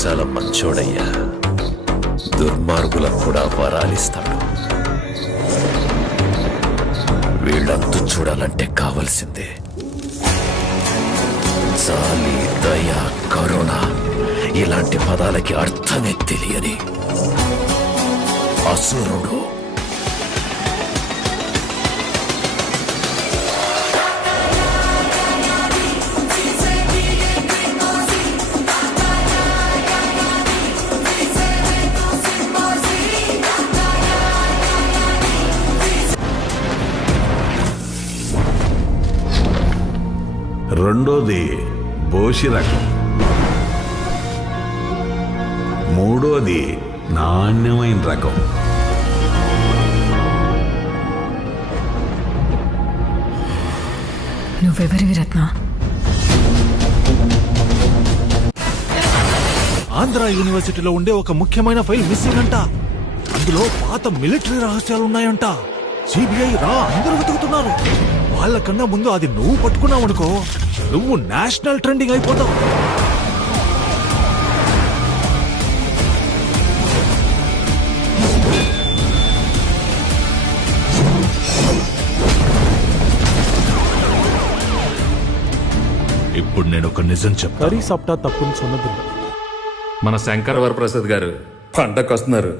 చాలా మంచోడయ్యా. దుర్మార్గులకు కూడా వరాలిస్తాడు. వీళ్ళంతు చూడాలంటే కావలసిందే జాలి, దయ, కరుణ. ఇలాంటి పదాలకి అర్థమే తెలియని అసురుడు. రెండోది బోషి రకం, మూడోది నాణ్యమైన రకం. నువ్వెవరివి రత్న? ఆంధ్ర యూనివర్సిటీలో ఉండే ఒక ముఖ్యమైన ఫైల్ మిస్సింగ్ అంట. అందులో పాత మిలిటరీ రహస్యాలు ఉన్నాయంట. సిబిఐ అందరూ వెతుకుతున్నారు. వాళ్ళకన్నా ముందు అది నువ్వు పట్టుకున్నావనుకో, నువ్వు నేషనల్ ట్రెండింగ్ అయిపోతావు. ఇప్పుడు నేను ఒక నిజం చెప్తాను. సప్తా తప్పుని సొన్నదిల్ల. మన శంకర్ వరప్రసాద్ గారు పండక్కి వస్తున్నారు.